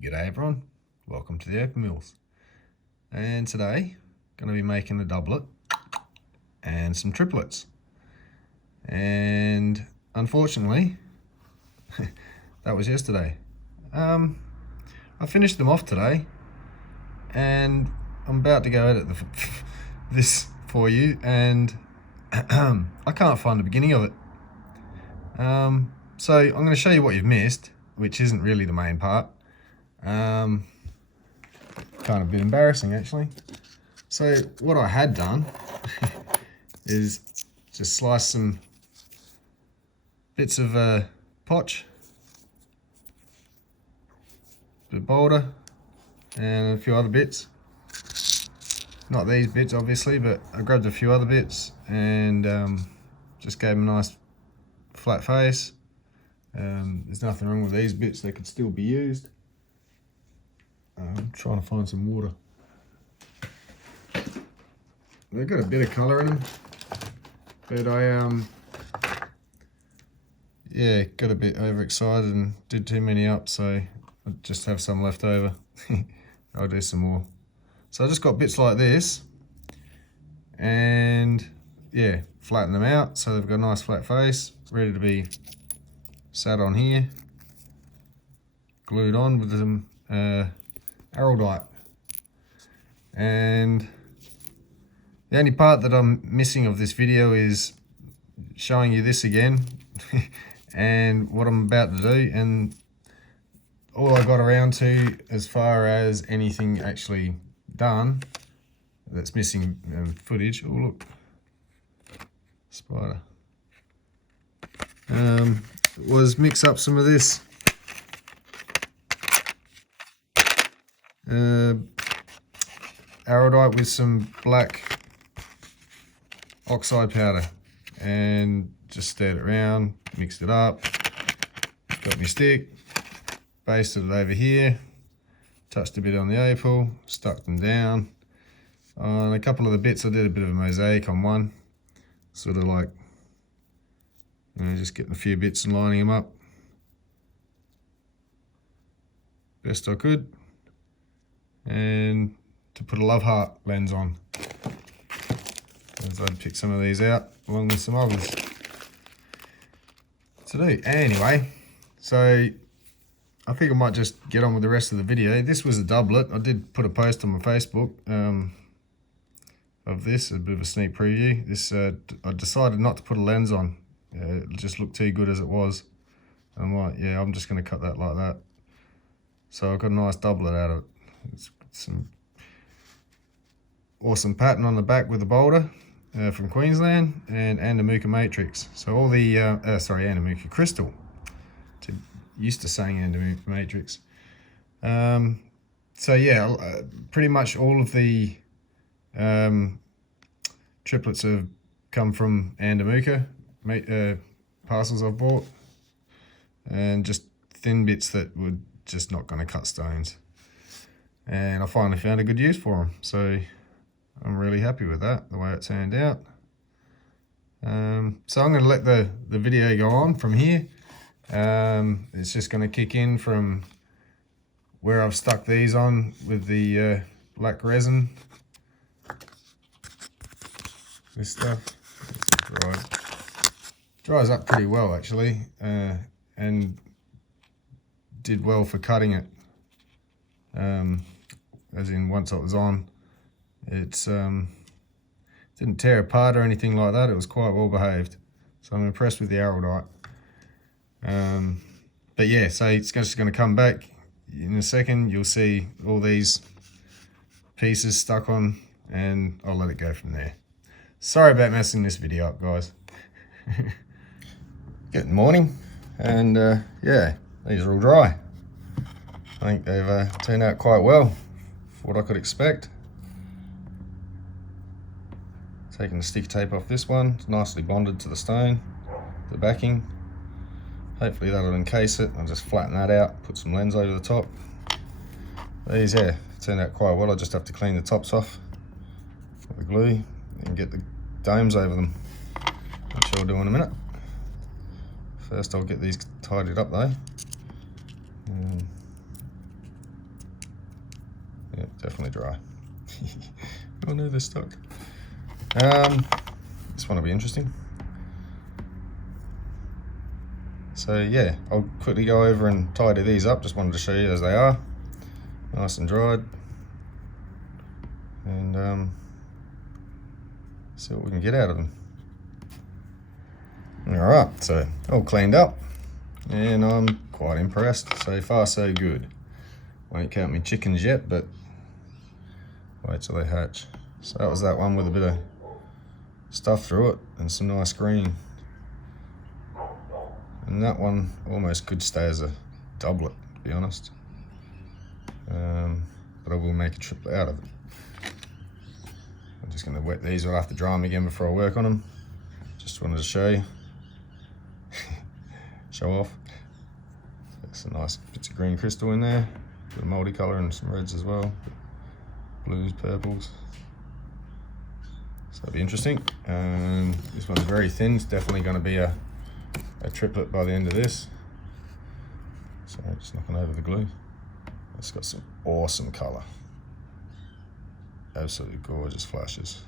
G'day everyone, welcome to the Opal Mills. And today, going to be making a doublet and some triplets. And unfortunately, that was yesterday. I finished them off today, and I'm about to go edit this for you, and I can't find the beginning of it. So I'm going to show you what you've missed, which isn't really the main part. Kind of a bit embarrassing actually. So what I had done is just slice some bits of potch, a bit of boulder, and a few other bits. Not these bits obviously, but I grabbed a few other bits and just gave them a nice flat face. There's nothing wrong with these bits, they could still be used. I'm trying to find some water. They've got a bit of colour in them, but I yeah, got a bit overexcited and did too many up, so I just have some left over. I'll do some more. So I just got bits like this, and yeah, flatten them out so they've got a nice flat face, ready to be sat on here, glued on with some araldite. And the only part that I'm missing of this video is showing you this again and what I'm about to do, and all I got around to as far as anything actually done that's missing footage. Oh look, spider. Was mix up some of this araldite with some black oxide powder and just stirred it around, mixed it up, got my stick, basted it over here, touched a bit on the opal, stuck them down. On a couple of the bits I did a bit of a mosaic on one, sort of like, you know, just getting a few bits and lining them up best I could, and to put a love heart lens on, as I'd pick some of these out along with some others to do. Anyway, so I think I might just get on with the rest of the video. This was a doublet. I did put a post on my Facebook of this, a bit of a sneak preview. This I decided not to put a lens on. It just looked too good as it was. I'm like, yeah, I'm just going to cut that like that. So I've got a nice doublet out of it. It's some awesome pattern on the back with the boulder from Queensland, and Andamuka matrix. So all the Andamuka crystal. Used to saying Andamuka matrix. So yeah, pretty much all of the triplets have come from Andamuka parcels I've bought, and just thin bits that were just not going to cut stones. And I finally found a good use for them, so I'm really happy with that, the way it turned out. So I'm going to let the video go on from here. It's just going to kick in from where I've stuck these on with the black resin. This stuff dries up pretty well actually, and did well for cutting it. As in, once it was on, it's didn't tear apart or anything like that. It was quite well behaved, so I'm impressed with the araldite. But yeah, so it's just going to come back in a second. You'll see all these pieces stuck on, and I'll let it go from there. Sorry about messing this video up, guys. Good morning, and yeah, these are all dry. I think they've turned out quite well for what I could expect. Taking the stick tape off this one, it's nicely bonded to the stone, the backing. Hopefully that'll encase it. I'll just flatten that out, put some lens over the top. These, yeah, turned out quite well. I just have to clean the tops off with the glue and get the domes over them, which I'll do in a minute. First I'll get these tidied up though. Yeah, definitely dry. Oh no, they're stuck. This one will be interesting. So yeah, I'll quickly go over and tidy these up. Just wanted to show you as they are, nice and dried, and see what we can get out of them. All right, so all cleaned up, and I'm quite impressed. So far, so good. Won't count me chickens yet, but wait till they hatch. So that was that one with a bit of stuff through it and some nice green. And that one almost could stay as a doublet, to be honest. But I will make a triplet out of it. I'm just going to wet these. I'll have to dry them again before I work on them. Just wanted to show you. Show off. There's some nice bits of green crystal in there. A bit of multicolour and some reds as well. Blues, purples. So that'll be interesting. This one's very thin. It's definitely going to be a triplet by the end of this. So just knocking over the glue. It's got some awesome colour. Absolutely gorgeous flashes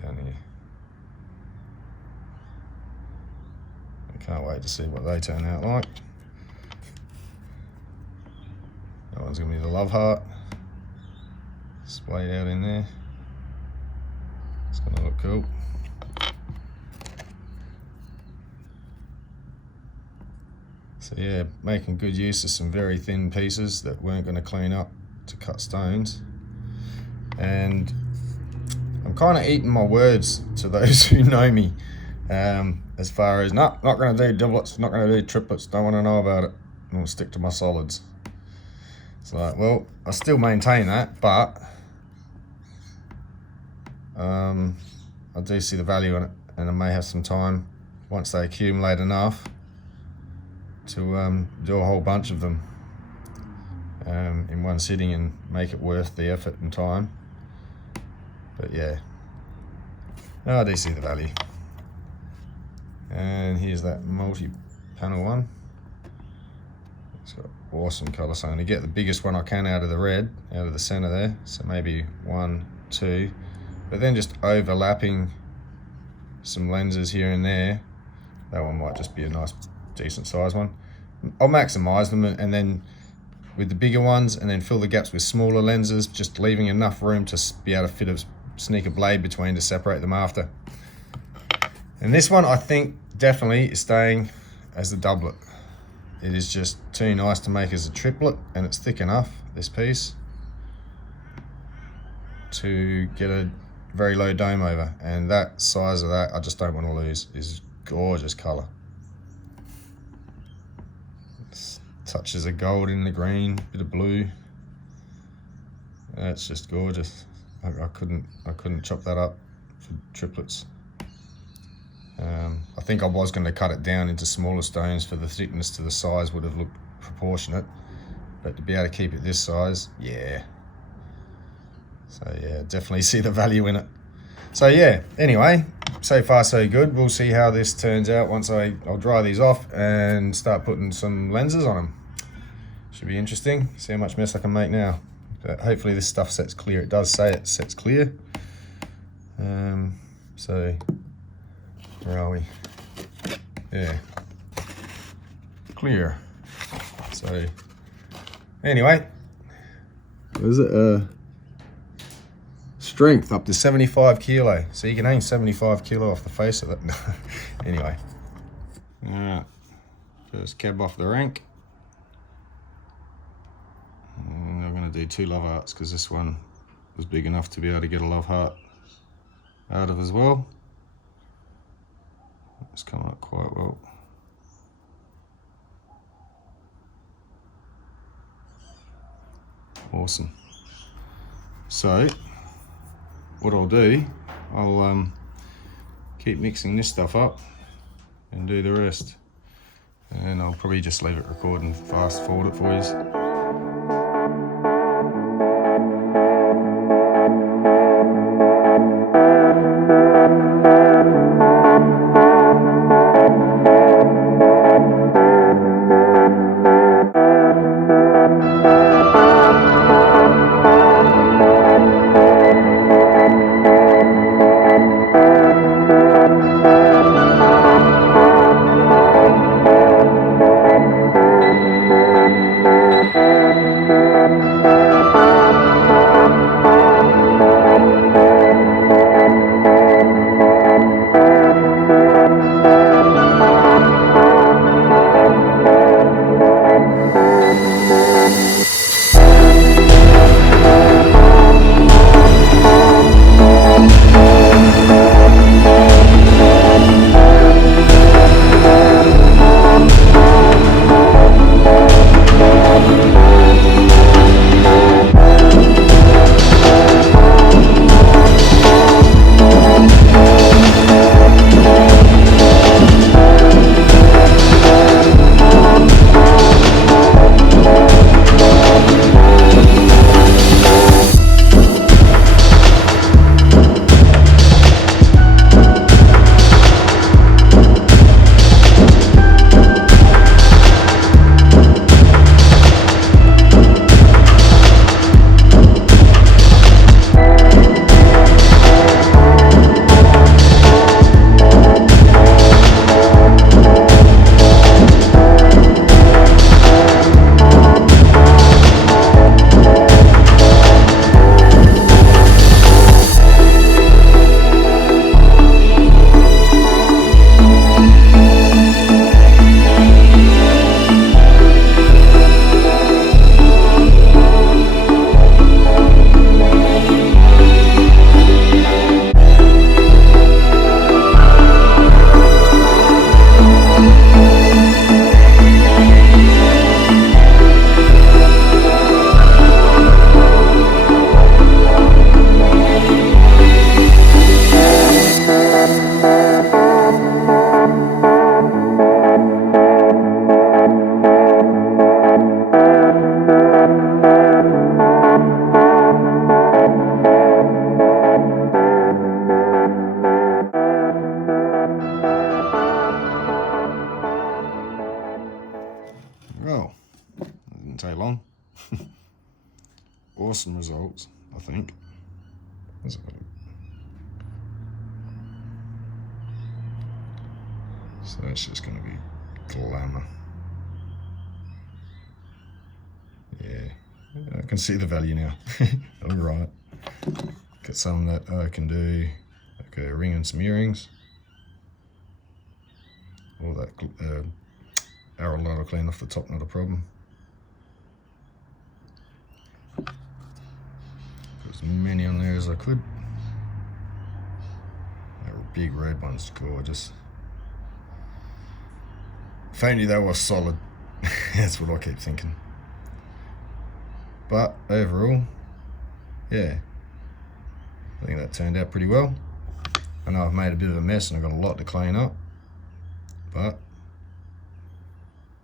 down here. I can't wait to see what they turn out like. That one's going to be the love heart. Splayed out in there. It's going to look cool. So yeah, making good use of some very thin pieces that weren't going to clean up to cut stones. And I'm kind of eating my words to those who know me, as far as not going to do doublets, not going to do triplets, don't want to know about it. I'm going to stick to my solids. It's like, well, I still maintain that, but I do see the value in it, and I may have some time once they accumulate enough to do a whole bunch of them in one sitting and make it worth the effort and time. But yeah, no, I do see the value. And here's that multi-panel one. It's got awesome colour, so I'm going to get the biggest one I can out of the red, out of the centre there. So maybe 1, 2, but then just overlapping some lenses here and there. That one might just be a nice, decent size one. I'll maximise them and then with the bigger ones, and then fill the gaps with smaller lenses, just leaving enough room to be able to sneak a blade between to separate them after. And this one I think definitely is staying as a doublet. It is just too nice to make as a triplet, and it's thick enough, this piece, to get a very low dome over. And that size of that, I just don't want to lose. Is gorgeous colour. Touches of gold in the green, bit of blue. That's just gorgeous. I couldn't chop that up for triplets. I think I was going to cut it down into smaller stones for the thickness to the size would have looked proportionate, but to be able to keep it this size, yeah. So yeah, definitely see the value in it. So yeah, anyway, so far so good. We'll see how this turns out once I'll dry these off and start putting some lenses on them. Should be interesting. See how much mess I can make now. But hopefully this stuff sets clear. It does say it sets clear. So where are we? Yeah, clear. So anyway, was it strength up to 75 kilo. So you can aim 75 kilo off the face of it. Anyway, all right, first cab off the rank. And I'm going to do 2 love hearts because this one was big enough to be able to get a love heart out of as well. It's coming up quite well. Awesome. So what I'll do, I'll keep mixing this stuff up and do the rest. And I'll probably just leave it record and fast forward it for you. Didn't take long. Awesome results, I think. So it's just going to be glamour. Yeah, I can see the value now. All right. Got some that I can do, like a ring and some earrings. All that arrow light will clean off the top, not a problem. Put as many on there as I could. That big red one's gorgeous. If only they were solid. That's what I keep thinking. But overall, yeah, I think that turned out pretty well. I know I've made a bit of a mess and I've got a lot to clean up, but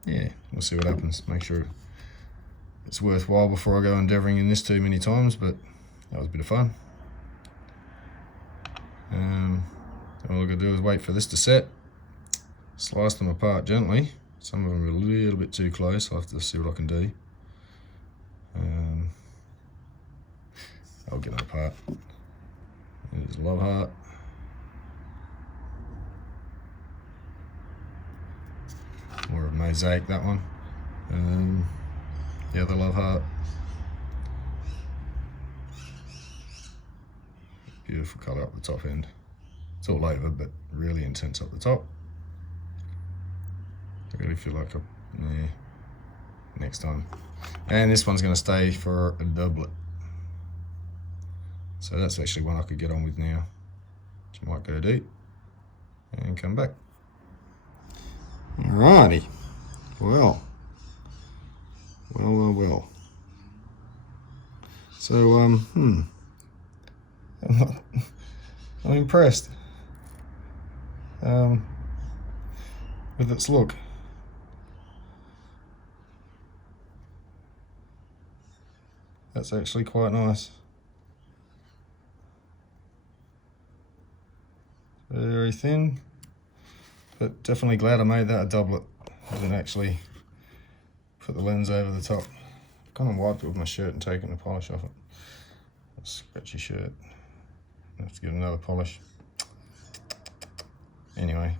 yeah, we'll see what happens. Make sure it's worthwhile before I go endeavouring in this too many times, but that was a bit of fun. All I gotta do is wait for this to set, slice them apart gently. Some of them are a little bit too close. I'll have to see what I can do. I'll get them apart. There's a love heart. More of a mosaic, that one. The other love heart. Beautiful colour up the top end. It's all over, but really intense up the top. I really feel like next time. And this one's going to stay for a doublet. So that's actually one I could get on with now. Which might go deep and come back. Alrighty. Well. So, I'm impressed with its look. That's actually quite nice. Very thin, but definitely glad I made that a doublet. I didn't actually put the lens over the top. Kind of wiped it with my shirt and taken the polish off it. A scratchy shirt. I have to get another polish. Anyway.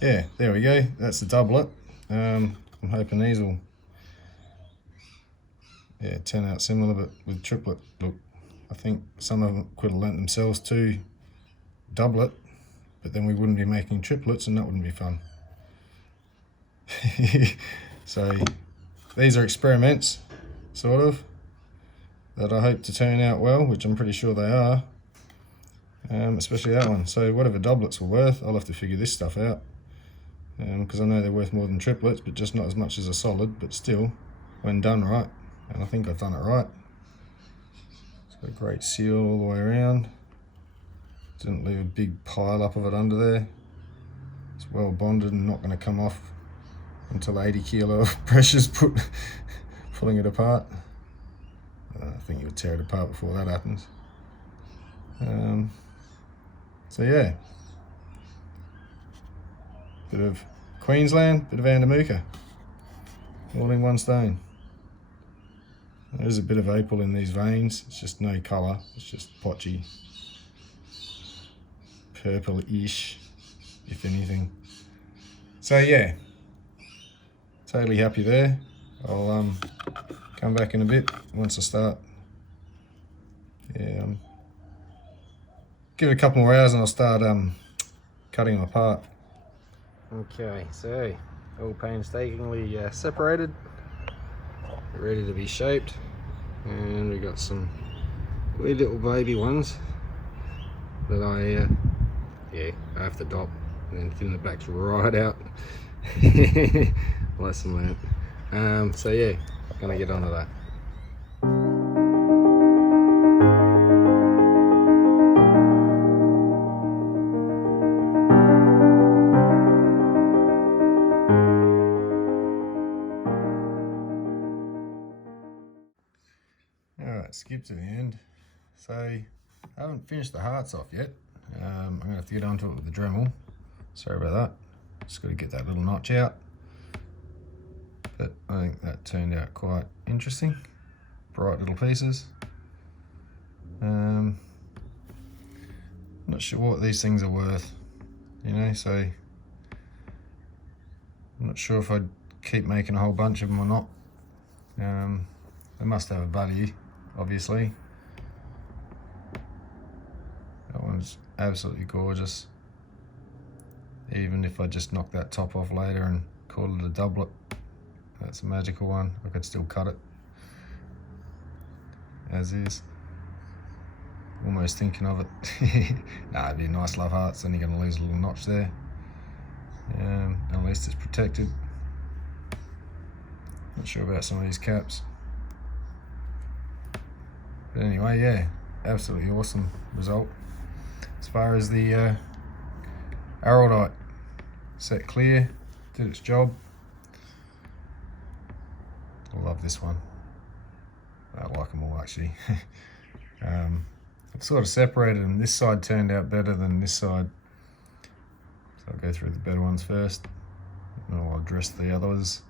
Yeah, there we go. That's the doublet. I'm hoping these will turn out similar, but with triplet look. I think some of them could have lent themselves to doublet, but then we wouldn't be making triplets and that wouldn't be fun. So these are experiments, sort of, that I hope to turn out well, which I'm pretty sure they are, especially that one. So whatever doublets were worth, I'll have to figure this stuff out, because I know they're worth more than triplets, but just not as much as a solid, but still, when done right, and I think I've done it right. A great seal all the way around. Didn't leave a big pile up of it under there. It's well bonded and not going to come off until 80 kilo of pressure's pulling it apart. I think you would tear it apart before that happens. So yeah, bit of Queensland, bit of Andamuka, all in one stone. There's a bit of opal in these veins. It's just no colour. It's just potchy, purple-ish, if anything. So yeah, totally happy there. I'll come back in a bit once I start. Yeah, give it a couple more hours and I'll start cutting them apart. Okay, so all painstakingly separated, ready to be shaped, and we got some wee little baby ones that I have to dop and then thin the backs right out. Lesson learnt. So yeah, gonna get onto that. Alright, skip to the end. So I haven't finished the hearts off yet. I'm gonna have to get onto it with the Dremel. Sorry about that. Just got to get that little notch out. but I think that turned out quite interesting. Bright little pieces. Not sure what these things are worth, you know, so I'm not sure if I'd keep making a whole bunch of them or not. They must have a value, obviously. That one's absolutely gorgeous. Even if I just knock that top off later and call it a doublet, that's a magical one. I could still cut it as is. Almost thinking of it. Nah, it'd be a nice love hearts, then you're going to lose a little notch there. At least it's protected. Not sure about some of these caps. But anyway, yeah, absolutely awesome result. As far as the araldite, set clear, did its job. I love this one. I like them all actually. I've sort of separated them. This side turned out better than this side. So I'll go through the better ones first. And I'll address the others.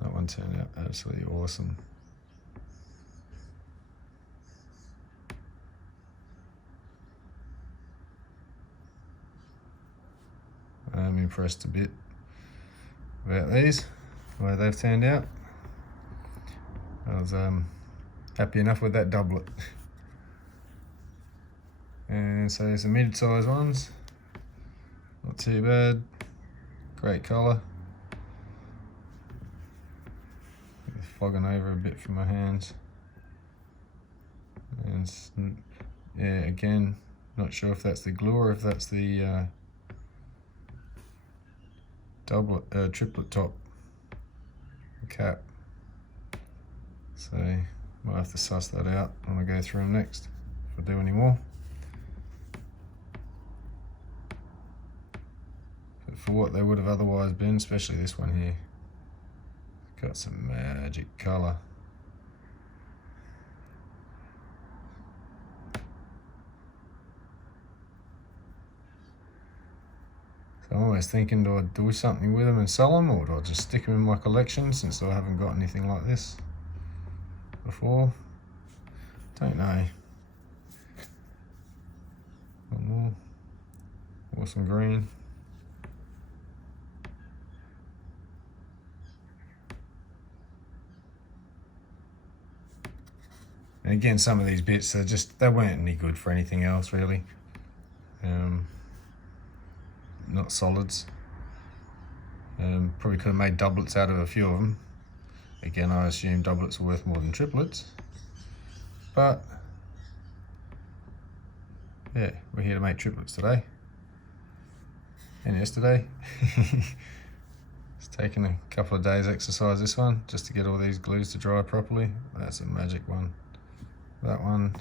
That one turned out absolutely awesome. I'm impressed a bit about these, the way they've turned out. I was happy enough with that doublet. And so some mid-sized ones, not too bad, great colour. It's fogging over a bit from my hands. And yeah, again, not sure if that's the glue or if that's the doublet, triplet top cap. So might have to suss that out when I go through them next, if I do any more. But for what they would have otherwise been, especially this one here, it's got some magic colour. I'm always thinking, do I do something with them and sell them, or do I just stick them in my collection since I haven't got anything like this before? Don't know. One more. Awesome green. And again, some of these bits, they weren't any good for anything else really. Not solids. Probably could have made doublets out of a few of them. Again, I assume doublets are worth more than triplets. But yeah, we're here to make triplets today. And yesterday. It's taken a couple of days exercise, this one, just to get all these glues to dry properly. That's a magic one. That one.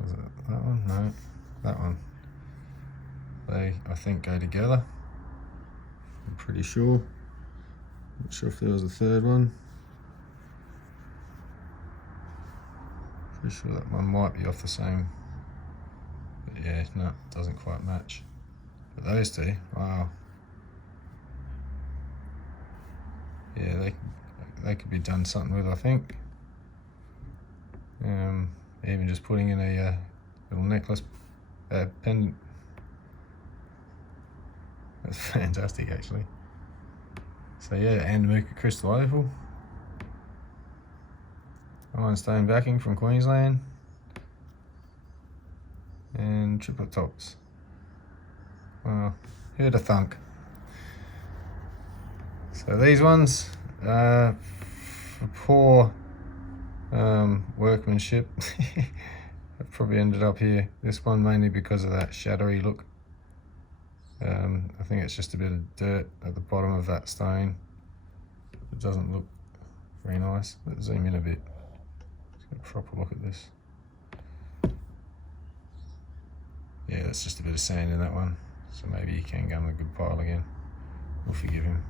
Was it that one? No, that one. They, I think, go together. I'm pretty sure. Not sure if there was a third one. Pretty sure that one might be off the same. But yeah, no, it doesn't quite match. But those two, wow. Yeah, they could be done something with, I think. Even just putting in a little necklace pendant. That's fantastic, actually. So yeah, and Mercury Crystal Opal. Ironstone backing from Queensland. And triplet tops. Well, who'd have thunk? So these ones, for poor workmanship, I've probably ended up here. This one mainly because of that shadowy look. I think it's just a bit of dirt at the bottom of that stone. It doesn't look very nice. Let's zoom in a bit. Let's get a proper look at this. Yeah, that's just a bit of sand in that one. So maybe he can go in the good pile again. We'll forgive him.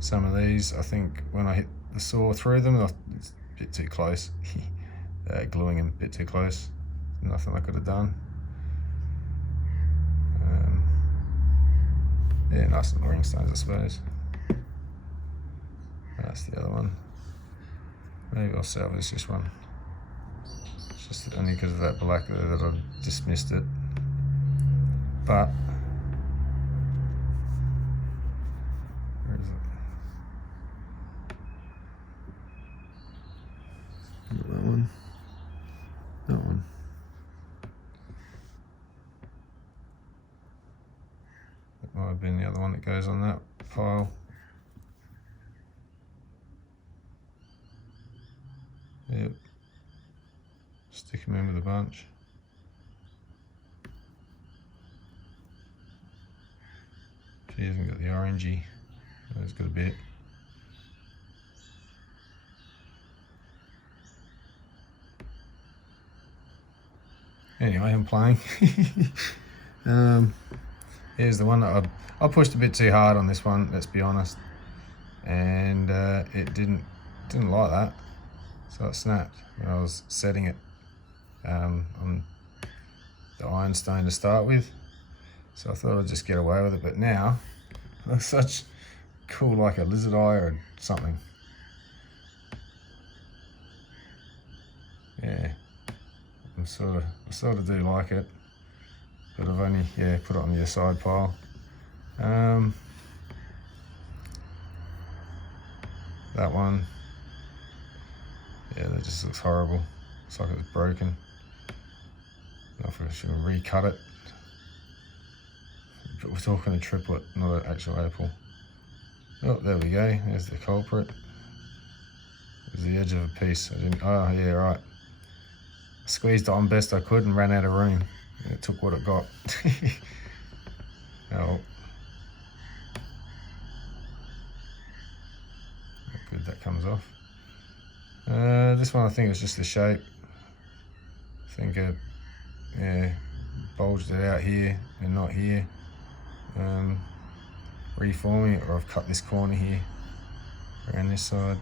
Some of these, I think when I hit the saw through them, it's a bit too close. Gluing them a bit too close. nothing I could have done. Yeah, nice little ring stones, I suppose. That's the other one. Maybe I'll salvage this one. It's just only because of that black there that I dismissed it. But where is it? Not that one. That one. That might have been the other one that goes on that pile. Yep. Stick them in with a bunch. She hasn't got the orangey. It's got a bit. Anyway, I'm playing. Here's the one that I pushed a bit too hard on this one, let's be honest, and it didn't like that, so it snapped when I was setting it on the ironstone to start with. So I thought I'd just get away with it, but now it looks such cool, like a lizard eye or something. Yeah, I sort of do like it, but I've only put it on the side pile. That one, that just looks horrible. Looks like it's broken. I don't know if I should recut it. But we're talking a triplet, not an actual opal. Oh, there we go. There's the culprit. There's the edge of a piece. Oh yeah, right. I squeezed it on best I could and ran out of room. And it took what it got. Oh. Good, that comes off. This one I think is just the shape. I think it bulged it out here and not here. Reforming it, or I've cut this corner here around this side.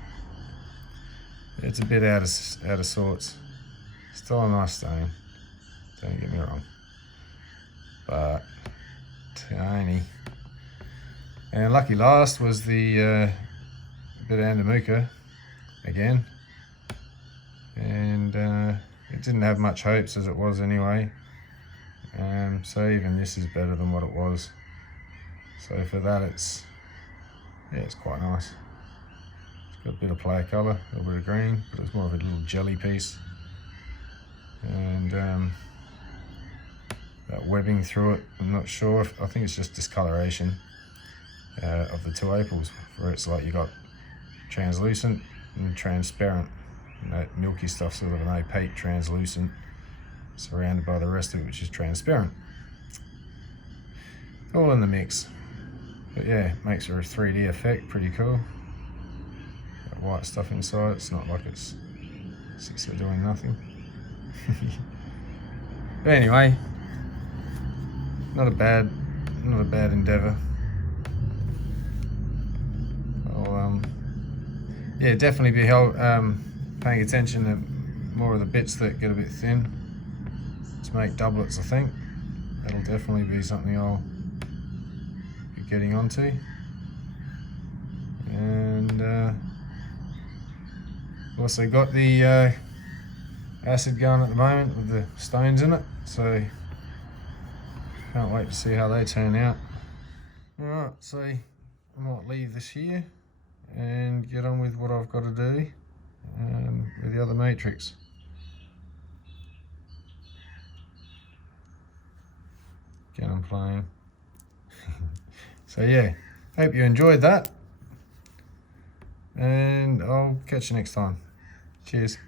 It's a bit out of sorts. Still a nice stone, don't get me wrong, but tiny. And lucky last was the bit of Andamuka again, and it didn't have much hopes as it was anyway. So even this is better than what it was. So for that, it's quite nice. It's got a bit of player colour, a little bit of green, but it's more of a little jelly piece. And that webbing through it, I'm not sure. I think it's just discoloration of the two opals, where it's like you got translucent and transparent. And that milky stuff, sort of an opaque translucent, surrounded by the rest of it, which is transparent. All in the mix. But yeah, makes for a 3D effect, pretty cool. Got white stuff inside, it's not like it's sits there doing nothing. But anyway, not a bad endeavour. I'll definitely be paying attention to more of the bits that get a bit thin to make doublets. I think that'll definitely be something I'll be getting onto. And also got the acid going at the moment with the stones in it, so can't wait to see how they turn out. Alright, so I might leave this here and get on with what I've got to do with the other matrix. Again, I'm playing. So yeah, hope you enjoyed that, and I'll catch you next time. Cheers.